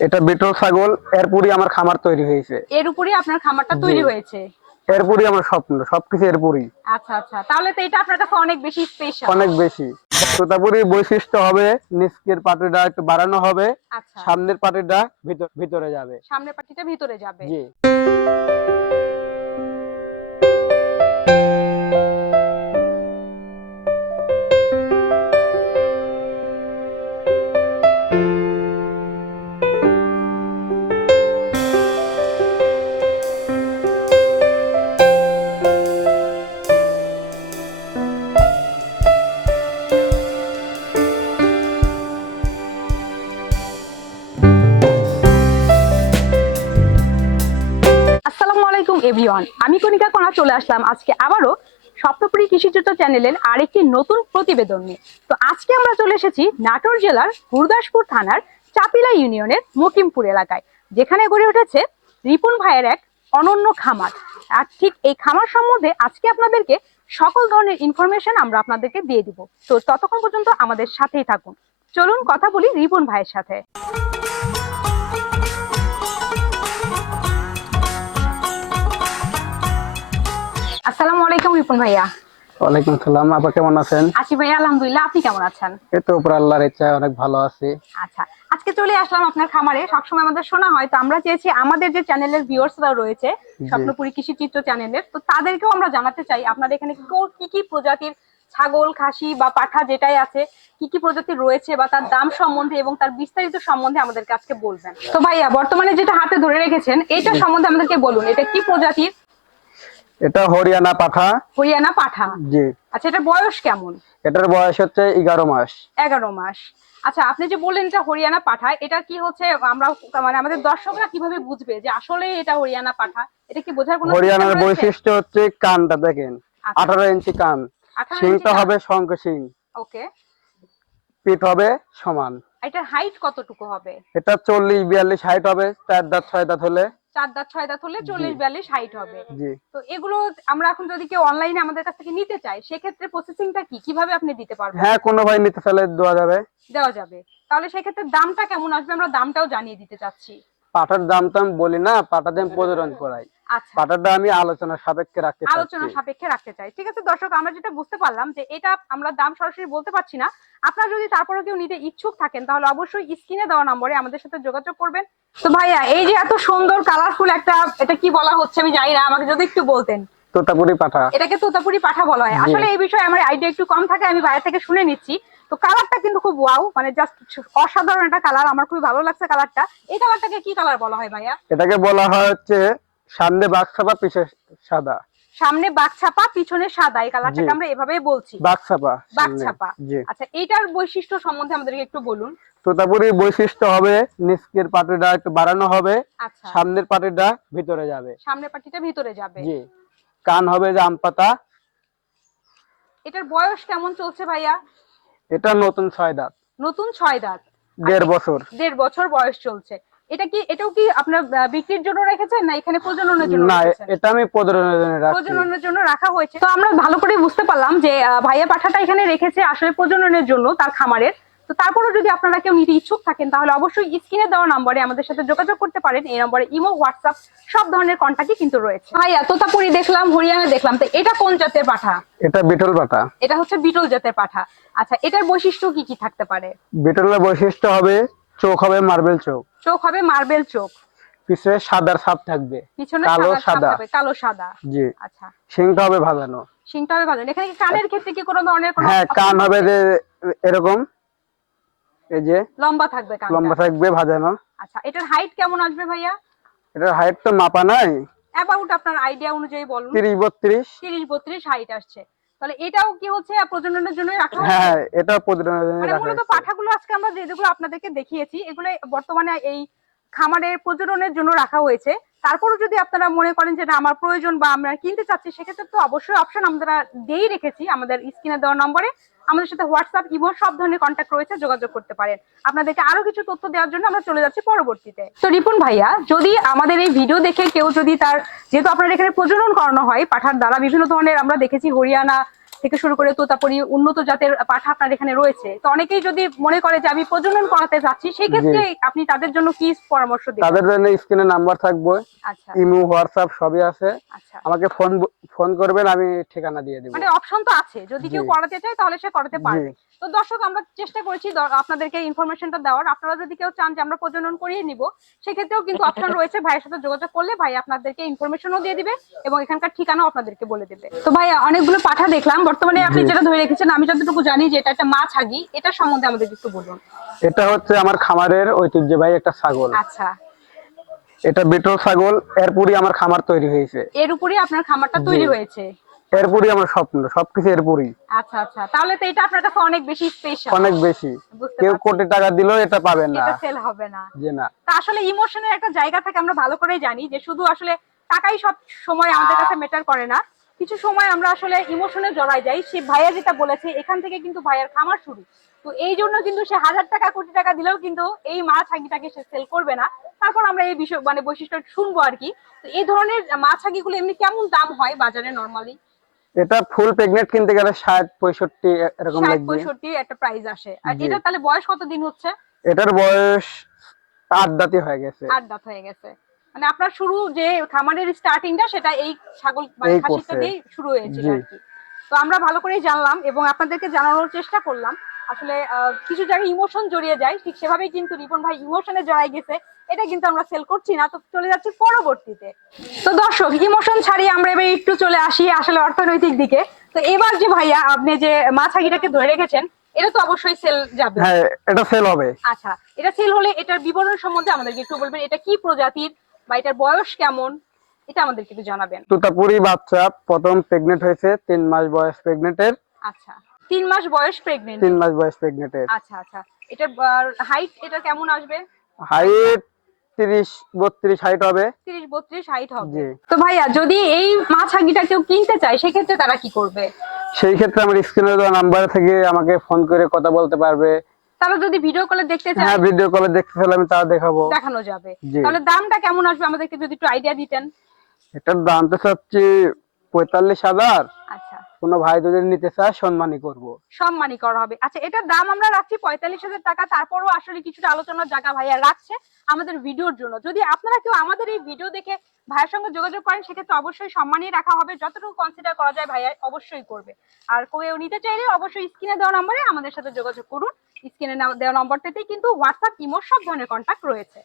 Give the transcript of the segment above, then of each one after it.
এটা বিটল ছাগল এরপরই আমার খামার তৈরি হয়েছে। এর উপরই আপনার খামারটা তৈরি। হয়েছে? এরপরই আমার স্বপ্ন সবকিছু এরপরই আচ্ছা আচ্ছা। তাহলে তো এটা আপনার কাছে অনেক বেশি স্পেশাল অনেক বেশি। তোতাপুরি বৈশিষ্ট্য হবে নিস্কের পাটিটা একটু বাড়ানো হবে আচ্ছা। সামনের পাটিটা ভিতর ভিতরে যাবে। সামনের পাটিটা ভিতরে যাবে। জি। এভরিওয়ান আমি কণিকা কণা চলে আসলাম আজকে আবারও স্বপ্নপুরী কৃষিযুক্ত চ্যানেলের আরেকটি নতুন প্রতিবেদন নিয়ে। তো আজকে আমরা চলে এসেছি নাটোর জেলার গুরদাসপুর থানার চাপিলা ইউনিয়নের মকিমপুর এলাকায়, যেখানে গড়ে উঠেছে রিপুন ভাইয়ের এক অনন্য খামার। আর ঠিক এই খামার সম্বন্ধে আজকে আপনাদেরকে সকল ধরনের ইনফরমেশন আমরা আপনাদেরকে দিয়ে দিব। তো ততক্ষণ পর্যন্ত আমাদের সাথেই থাকুন। চলুন কথা বলি রিপুন ভাইয়ের সাথে। আসসালামু আলাইকুম রিপুন ভাইয়া। ওয়ালাইকুম সালাম আপা কেমন আছেন? আশি ভাইয়া আলহামদুলিল্লাহ আপনি কেমন আছেন? এই তো উপর আল্লাহর ইচ্ছায় অনেক ভালো আছি। আচ্ছা আজকে চলে আসলাম আপনার খামারে। সবসময় আমাদের শোনা হয় তো আমরা চেয়েছি আমাদের যে চ্যানেলের ভিউয়ার্সরা রয়েছে স্বপ্নপুরী কৃষি চিত্র চ্যানেলের তো তাদেরকেও আমরা জানাতে চাই আপনার এখানে কো- কি কি প্রজাতির ছাগল খাসি বা পাঠা যেটাই আছে কি কি প্রজাতি রয়েছে বা তার দাম সম্বন্ধে এবং তার বিস্তারিত সম্বন্ধে আমাদেরকে আজকে বলবেন। তো ভাইয়া বর্তমানে যেটা হাতে ধরে রেখেছেন এটা সম্বন্ধে আমাদেরকে বলুন এটা কি প্রজাতির এটা হরিয়ানা পাঠা। হরিয়ানা পাঠা। জি। আচ্ছা এটা বয়স কেমন? এটার বয়স হচ্ছে এগারো মাস। এগারো মাস। আচ্ছা আপনি যে বললেন এটা হরিয়ানা পাঠা এটা কি হচ্ছে আমরা মানে আমাদের দর্শকরা কীভাবে বুঝবে যে আসলে এটা হরিয়ানা পাঠা? এটা কি বোঝার কোনো হরিয়ানার বৈশিষ্ট্য হচ্ছে কানটা দেখেন। আচ্ছা, আঠারো ইঞ্চি কান। 18 শিংটা হবে শঙ্খ সিং ওকে। পিঠ হবে সমান। এটার হাইট কতটুকু হবে? এটা চল্লিশ বিয়াল্লিশ হাইট হবে চার দাঁত ছয় দাঁত হলে। চার দাঁত ছয় দাঁত হলে চল্লিশ বিয়াল্লিশ হাইট হবে। জি। তো এগুলো আমরা এখন যদি কেউ অনলাইনে আমাদের কাছ থেকে নিতে চায় সেক্ষেত্রে প্রসেসিংটা কি? কীভাবে আপনি দিতে পারবেন? হ্যাঁ কোনো ভাই নিতে চাইলে দেওয়া যাবে। দেওয়া যাবে। তাহলে সেক্ষেত্রে দামটা কেমন আসবে? আমরা দামটাও জানিয়ে দিতে চাচ্ছি। পাটার দাম তো আমি বলি না পাটা দাম প্রজনন করাই। পাটাটা আমি সাপেক্ষে রাখতে আলোচনা সাপেক্ষে রাখতে চাই। ঠিক আছে দর্শক আমরা যেটা বুঝতে পারলাম যে এটা আমরা দাম সরাসরি বলতে পারছি না। আপনারা যদি তারপরে কেউ নিতে ইচ্ছুক থাকেন তাহলে অবশ্যই স্ক্রিনে দেওয়া নম্বরে আমাদের সাথে যোগাযোগ করবেন। তো ভাইয়া এই যে এত সুন্দর কালারফুল একটা এটা কি বলা হচ্ছে আমি জানি না আমাকে যদি একটু বলতেন। তোতাপুরি পাঠা। এটাকে তোতাপুরি পাঠা বলা হয়। আসলে এই বিষয়ে আমার আইডিয়া একটু কম থাকে আমি বাইরে থেকে শুনে নিচ্ছি। তো কালারটা কিন্তু খুব ওয়াও মানে জাস্ট অসাধারণ একটা কালার আমার খুবই ভালো লাগছে কালারটা এই কালারটাকে কি কালার বলা হয় ভাইয়া? এটাকে বলা হয় হচ্ছে সামনে বাঘ ছাপা পিছে সাদা। সামনে বাঘ ছাপা পিছনে সাদা। এই কালারটাকে আমরা এভাবেই বলছি। বাঘ ছাপা বাঘ ছাপা। আচ্ছা এইটার বৈশিষ্ট্য সম্বন্ধে আমাদেরকে একটু বলুন। তোতাপুরির বৈশিষ্ট্য হবে নিচকের পাটিটা একটু বাড়ানো হবে আচ্ছা। সামনের পাটিটা ভিতরে যাবে। সামনের পাটিটা ভিতরে যাবে। জি। কান হবে যে আম পাতা। এটার বয়স কেমন চলছে ভাইয়া? এটা নতুন ছয় দাঁত। নতুন ছয় দাঁত। দেড় বছর। দেড় বছর বয়স চলছে। এটা কি এটাও কি আপনার বিক্রির জন্য রেখেছেন? না এখানে প্রজননের জন্য না এটা আমি প্রজননের জন্য রাখছি। প্রজননের জন্য রাখা হয়েছে। তো আমরা ভালো করে বুঝতে পারলাম যে ভাইয়া পাঠাটা এখানে রেখেছে আসলে প্রজননের জন্য তার খামারের। তো তারপরেও যদি আপনারা কেউ নিতে ইচ্ছুক থাকেন তাহলে অবশ্যই স্ক্রিনে দেওয়া নম্বরে আমাদের সাথে যোগাযোগ করতে পারেন। এই নম্বরে ইমো হোয়াটসঅ্যাপ সব ধরনের কন্ট্যাক্টই কিন্তু রয়েছে। ভাইয়া তোতাপুরি দেখলাম হরিয়ানা দেখলাম। তো এটা কোন জাতের পাঠা? এটা বিটল পাতা এটা হচ্ছে বিটল জাতের পাঠা। আচ্ছা এটার বৈশিষ্ট্য কি কি থাকতে পারে? বিটলের বৈশিষ্ট্য হবে চোখ হবে মার্বেল চোখ। চোখ হবে মার্বেল চোখ। পিছনে সাদার ছাপ থাকবে। পিছনে কালো সাদা। কালো সাদা। জি। আচ্ছা। শিংটা হবে ভাজানো। শিংটা হবে ভালো এখানে কি কানের ক্ষেত্রে কি কোনো ধরনের কোনো হ্যাঁ কান হবে যে এরকম। এই যে। লম্বা থাকবে কানটা। লম্বা থাকবে ভাজানো। আচ্ছা এটার হাইট কেমন আসবে ভাইয়া? এটার হাইট তো মাপা নাই। অ্যাবাউট আপনার আইডিয়া অনুযায়ী বলুন। তিরিশ বত্রিশ। তিরিশ বত্রিশ হাইট আসছে। তাহলে এটাও কি হচ্ছে? প্রজননের জন্য রাখা হ্যাঁ এটা প্রজননের জন্য মানে রাখা মূলত পাঠাগুলো আজকে আমরা যেগুলো আপনাদেরকে দেখিয়েছি এগুলো বর্তমানে এই খামারের প্রজননের জন্য রাখা হয়েছে। তারপরও যদি আপনারা মনে করেন যে না, আমার প্রয়োজন বা আমরা কিনতে চাচ্ছি, সেক্ষেত্রে তো অবশ্যই অপশন আমরা দিয়েই রেখেছি। আমাদের স্ক্রিনে দেওয়া নম্বরে আমাদের সাথে হোয়াটসঅ্যাপ ইমো সব ধরনের কন্ট্যাক্ট রয়েছে, যোগাযোগ করতে পারেন। আপনাদেরকে আরও কিছু তথ্য দেওয়ার জন্য আমরা চলে যাচ্ছি পরবর্তীতে। তো রিপুন ভাইয়া, যদি আমাদের এই ভিডিও দেখে কেউ যদি তার, যেহেতু আপনার এখানে প্রজনন করানো হয় পাঠার দ্বারা বিভিন্ন ধরনের আমরা দেখেছি, হরিয়ানা থেকে শুরু করে তোতাপুরি উন্নত জাতের পাঠা আপনার এখানে রয়েছে। তো অনেকেই যদি মনে করে যে আমি প্রজনন করাতে চাচ্ছি সেক্ষেত্রে আপনি তাদের জন্য কি পরামর্শ দিবেন? তাদের জন্য স্ক্রিনে নাম্বার থাকবে। আচ্ছা। ইমো হোয়াটসঅ্যাপ সবই আছে। আচ্ছা। আমাকে ফোন ফোন করবেন আমি ঠিকানা দিয়ে দিব। মানে অপশন তো আছে। যদি কেউ করাতে চায় তাহলে সে করাতে পারবে। তো দর্শক আমরা চেষ্টা করেছি আপনাদেরকে ইনফরমেশনটা দেওয়ার। আপনারা যদি কেউ চান যে আমরা প্রজনন করিয়ে নিব সেক্ষেত্রেও কিন্তু অপশন রয়েছে। ভাইয়ের সাথে যোগাযোগ করলে ভাই আপনাদেরকে ইনফরমেশনও দিয়ে দিবে এবং এখানকার ঠিকানাও আপনাদেরকে বলে দেবে। তো ভাই অনেকগুলো পাঠা দেখলাম। বর্তমানে আপনি যেটা ধরে রেখেছেন আমি যতটুকু জানি যে এটা একটা মাছ হাগি এটা সম্বন্ধে আমাদের একটু বলুন। এটা হচ্ছে আমার খামারের ঐতিহ্যবাহী একটা ছাগল। আচ্ছা। এটা বিটল ছাগল এরপরই আমার খামার তৈরি হয়েছে। এর উপরই আপনার খামারটা তৈরি জি। হয়েছে? এরপরই আমার স্বপ্ন সবকিছু এরপরই। আচ্ছা আচ্ছা। তাহলে তো এটা আপনার কাছে অনেক বেশি স্পেশাল অনেক বেশি। কেউ কোটি টাকা দিলেও এটা পাবেন না। এটা সেল হবে না। যে না। তা আসলে ইমোশনের একটা জায়গা থেকে আমরা ভালো করেই জানি যে শুধু আসলে টাকাই সব সময় আমাদের কাছে মেটার করে না। কিছু সময় আমরা আসলে ইমোশনে জড়াই যাই। সে ভাইয়া যেটা বলেছে এখান থেকে কিন্তু ভাইয়ার খামার শুরু। তো এই জন্য কিন্তু সে হাজার টাকা কোটি টাকা দিলেও কিন্তু এই মাছ হাগিটাকে সে সেল করবে না। তারপর আমরা এই বিষয় মানে বৈশিষ্ট্য শুনব আর কি। তো এই ধরনের মাছ হাগিগুলো এমনি কেমন দাম হয় বাজারে নর্মালি এটা ফুল প্রেগনেন্ট কিনতে গেলে ষাট পঁয়ষট্টি এরকম ষাট লাগবে। পঁয়ষট্টি একটা প্রাইস আসে। আর এটা তাহলে বয়স কত দিন হচ্ছে? এটার বয়স আট দাঁতি হয়ে গেছে। আট দাঁত হয়ে গেছে। মানে আপনার শুরু যে খামারের স্টার্টিংটা সেটা এই ছাগল মানে খাসিটা দিয়ে শুরু হয়েছিল আর কি তো আমরা ভালো করেই জানলাম এবং আপনাদেরকে জানানোর চেষ্টা করলাম। আসলে কিছু জায়গায় ইমোশন জড়িয়ে যায় ঠিক সেভাবেই কিন্তু রিপন ভাই ইমোশনে জড়াই গেছে। এটা কিন্তু আমরা সেল করছি না তো চলে যাচ্ছি পরবর্তীতে। তো দর্শক ইমোশন ছাড়িয়ে আমরা এবার একটু চলে আসি আসলে অর্থনৈতিক দিকে। তো এবার যে ভাইয়া আপনি যে মাছ হাগিটাকে ধরে রেখেছেন এটা তো অবশ্যই সেল যাবে। হ্যাঁ এটা সেল হবে। আচ্ছা এটা সেল হলে এটার বিবরণ সম্বন্ধে আমাদেরকে একটু বলবেন এটা কি প্রজাতির? বা এটার বয়স কেমন এটা আমাদেরকে একটু জানাবেন। তুতাপুরি বাচ্চা প্রথম প্রেগনেন্ট হয়েছে তিন মাস বয়স প্রেগনেন্টের আচ্ছা তিন মাস বয়স প্রেগনেন্ট তিন মাস বয়স প্রেগনেন্টের আচ্ছা আচ্ছা এটার হাইট এটা কেমন আসবে? হাইট তিরিশ বত্রিশ হাইট হবে। তিরিশ বত্রিশ হাইট হবে। তো ভাইয়া যদি এই মাছ হাগিটা কেউ কিনতে চায় সেক্ষেত্রে তারা কি করবে? সেই ক্ষেত্রে আমার স্ক্রিনে দেওয়া নাম্বার থেকে আমাকে ফোন করে কথা বলতে পারবে। তারা যদি ভিডিও কলে দেখতে চায় হ্যাঁ ভিডিও কলে দেখতে চাইলে আমি তা দেখাবো। দেখানো যাবে। তাহলে দামটা কেমন আসবে? আমাদেরকে যদি একটু আইডিয়া দিতেন। এটার দাম তো চাচ্ছি পঁয়তাল্লিশ হাজার। আচ্ছা। কোনো ভাই যদি নিতে চায় সম্মানই করব। সম্মানই করা হবে। আচ্ছা এটার দাম আমরা রাখছি পঁয়তাল্লিশ হাজার টাকা। তারপরও আসলে কিছুটা আলোচনার জায়গা ভাইয়া রাখছে আমাদের ভিডিওর জন্য। যদি আপনারা কেউ আমাদের এই ভিডিও দেখে ভাইয়ের সঙ্গে যোগাযোগ করেন সেক্ষেত্রে অবশ্যই সম্মানই রাখা হবে। যতটুকু কনসিডার করা যায় ভাইয়া অবশ্যই করবে। আর কেউ নিতে চাইলে অবশ্যই স্ক্রিনে দেওয়া নম্বরে আমাদের সাথে যোগাযোগ করুন। স্ক্রিনে দেওয়া নম্বরটাতেই কিন্তু হোয়াটসঅ্যাপ ইমো সব ধরনের কন্ট্যাক্ট রয়েছে।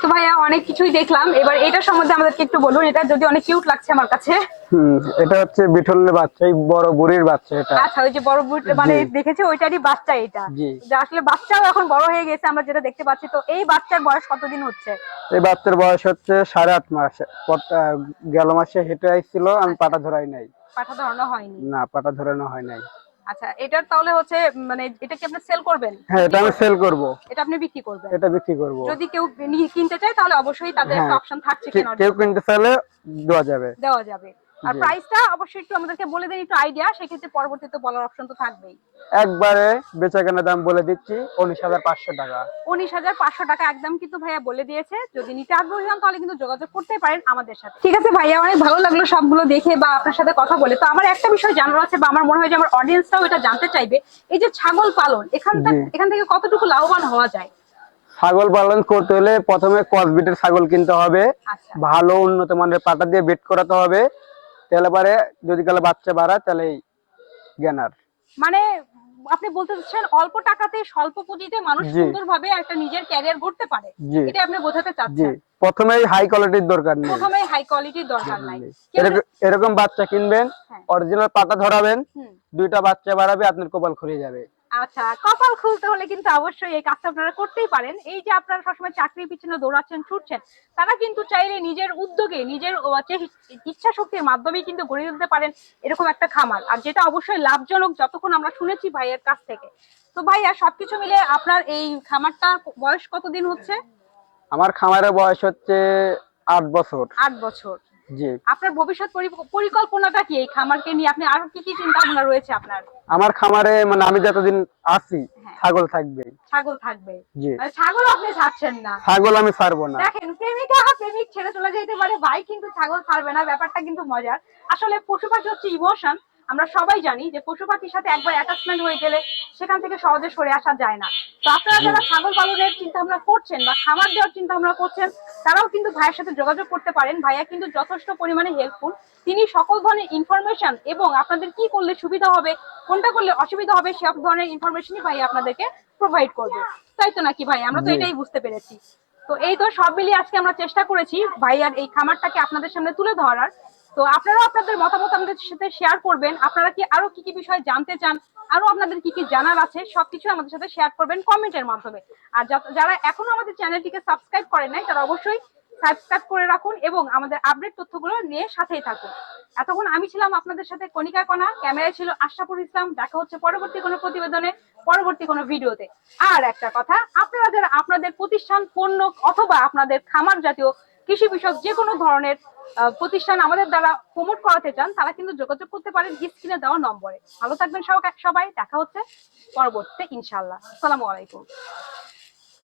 তো ভাইয়া অনেক কিছুই দেখলাম। এবার এটা সম্বন্ধে আমাদেরকে একটু বলুন। এটা যদি অনেক কিউট লাগছে আমার কাছে। হুম এটা হচ্ছে বিঠলের বাচ্চা এই বড় বুড়ির বাচ্চা এটা। আচ্ছা ওই যে বড় বুট মানে দেখেছে ওইটারই বাচ্চা এটা। যে আসলে বাচ্চাও এখন বড় হয়ে গেছে আমরা যেটা দেখতে পাচ্ছি। তো এই বাচ্চার বয়স কতদিন হচ্ছে? এই বাচ্চার বয়স হচ্ছে সাড়ে আট মাস। গেল মাসে হেঁটে আসছিল আমি পাটা ধরাই নাই। পাটা ধরানো হয়নি। না পাটা ধরানো হয় নাই। আচ্ছা এটার তাহলে হচ্ছে মানে এটা কি আপনি সেল করবেন? হ্যাঁ এটা আমি সেল করব। এটা আপনি বিক্রি করবেন। এটা বিক্রি করব। যদি কেউ কিনতে চায় তাহলে অবশ্যই তাদের একটা হ্যাঁ। অপশন থাকছে কে- কেনার কেউ কিনতে চাইলে দেওয়া যাবে। দেওয়া যাবে। আর। প্রাইসটা অবশ্যই একটু আমাদেরকে বলে দেন একটু আইডিয়া সেক্ষেত্রে পরবর্তীতে বলার অপশন তো থাকবেই। একবারে বেচা কেনা দাম বলে দিচ্ছি উনিশ হাজার পাঁচশো টাকা। উনিশ হাজার পাঁচশো টাকা একদম কিন্তু ভাইয়া বলে দিয়েছে যদি নিতে আগ্রহী হন তাহলে কিন্তু যোগাযোগ করতে পারেন আমাদের সাথে। ঠিক আছে ভাইয়া অনেক ভালো লাগল সবগুলো দেখে বা আপনার সাথে কথা বলে। তো আমার একটা বিষয় জানার আছে বা আমার মনে হয় যে আমার অডিয়েন্সরাও এটা জানতে চাইবে। এই যে ছাগল পালন এখান এখান থেকে কতটুকু লাভবান হওয়া যায়? ছাগল পালন করতে হলে প্রথমে কসবিটের ছাগল কিনতে হবে। আচ্ছা। ভালো উন্নত মানের পাটা দিয়ে বেট করাতে হবে। তাহলে পারে যদি কালে বাচ্চা বাড়ায় তাহলে জ্ঞানার মানে আপনি বলতে চাচ্ছেন অল্প টাকাতে স্বল্প পুঁজিতে মানুষ। সুন্দরভাবে একটা নিজের ক্যারিয়ার গড়তে পারে? এটা আপনি বোঝাতে চাচ্ছেন? প্রথমেই হাই কোয়ালিটির দরকার নেই। প্রথমে হাই কোয়ালিটির দরকার নাই। এরকম- বাচ্চা কিনবেন হ্যাঁ। অরিজিনাল পাতা ধরাবেন দুইটা বাচ্চা বাড়াবে আপনার কপাল খুলে যাবে। আচ্ছা কপাল খুলতে হলে কিন্তু অবশ্যই এই কাজটা আপনারা করতেই পারেন। এই যে আপনারা সবসময় চাকরির পিছনে দৌড়াচ্ছেন ছুটছেন তারা কিন্তু চাইলে নিজের উদ্যোগে নিজের ইচ্ছা শক্তির মাধ্যমে কিন্তু গড়ে তুলতে পারেন এরকম একটা খামার। আর যেটা অবশ্যই লাভজনক যতক্ষণ আমরা শুনেছি ভাইয়ের কাছ থেকে। তো ভাইয়া সবকিছু মিলে আপনার এই খামারটার বয়স কতদিন হচ্ছে? আমার খামারের বয়স হচ্ছে আট বছর। আট বছর। আপনার ভবিষ্যৎ পরিকল্পনাটা কি এই খামারকে নিয়ে? আপনি আরও কি কি চিন্তা ভাবনা রয়েছে আপনার? আমার খামারে মানে আমি যতদিন আছি হ্যাঁ। ছাগল থাকবে ছাগল থাকবে। জি। মানে ছাগল আপনি ছাড়ছেন না। ছাগল আমি ছাড়বো না। দেখেন প্রেমিকা প্রেমিক ছেড়ে চলে যেতে পারে ভাই কিন্তু ছাগল ছাড়বে না ব্যাপারটা কিন্তু মজার। আসলে পশু পাখি হচ্ছে ইমোশন আমরা সবাই জানি যে পশু পাখির সাথে একবার অ্যাটাচমেন্ট হয়ে গেলে সেখান থেকে সহজে সরে আসা যায় না। তো আপনারা যারা ছাগল পালনের চিন্তা ভাবনা করছেন বা খামার দেওয়ার চিন্তা ভাবনা করছেন তারাও কিন্তু ভাইয়ের সাথে যোগাযোগ করতে পারেন। ভাইয়া কিন্তু যথেষ্ট পরিমাণে হেল্পফুল তিনি সকল ধরনের ইনফরমেশন এবং আপনাদের কি করলে সুবিধা হবে কোনটা করলে অসুবিধা হবে সব ধরনের ইনফরমেশনই ভাই আপনাদেরকে প্রোভাইড করবে। তাই তো নাকি ভাই? আমরা তো এটাই বুঝতে পেরেছি। তো এই তো সব মিলিয়ে আজকে আমরা চেষ্টা করেছি ভাইয়ার এই খামারটাকে আপনাদের সামনে তুলে ধরার। তো আপনারাও আপনাদের মতামত আমাদের সাথে শেয়ার করবেন। আপনারা কি আরও কি কি বিষয় জানতে চান আরও আপনাদের কি কি জানার আছে, সবকিছু আমাদের সাথে শেয়ার করবেন কমেন্টের মাধ্যমে। আর যারা এখনও আমাদের চ্যানেলটিকে সাবস্ক্রাইব করেন নাই, তারা অবশ্যই সাবস্ক্রাইব করে রাখুন এবং আমাদের আপডেট তথ্যগুলো নিয়ে সাথেই থাকুন। এতক্ষণ আমি ছিলাম আপনাদের সাথে কণিকা কণা, ক্যামেরায় ছিল আশরাফুল ইসলাম, দেখা হচ্ছে পরবর্তী কোনো প্রতিবেদনে, পরবর্তী কোনো ভিডিওতে। আর একটা কথা, আপনারা যারা আপনাদের প্রতিষ্ঠান, পণ্য অথবা আপনাদের খামার জাতীয় কৃষি বিষয়ক যে কোনো ধরনের প্রতিষ্ঠান আমাদের দ্বারা প্রমোট করাতে চান, তারা কিন্তু যোগাযোগ করতে পারেন স্ক্রিনে দেওয়া নম্বরে। ভালো থাকবেন সবাই, দেখা হচ্ছে পরবর্তীতে ইনশাল্লাহ আসসালামু আলাইকুম।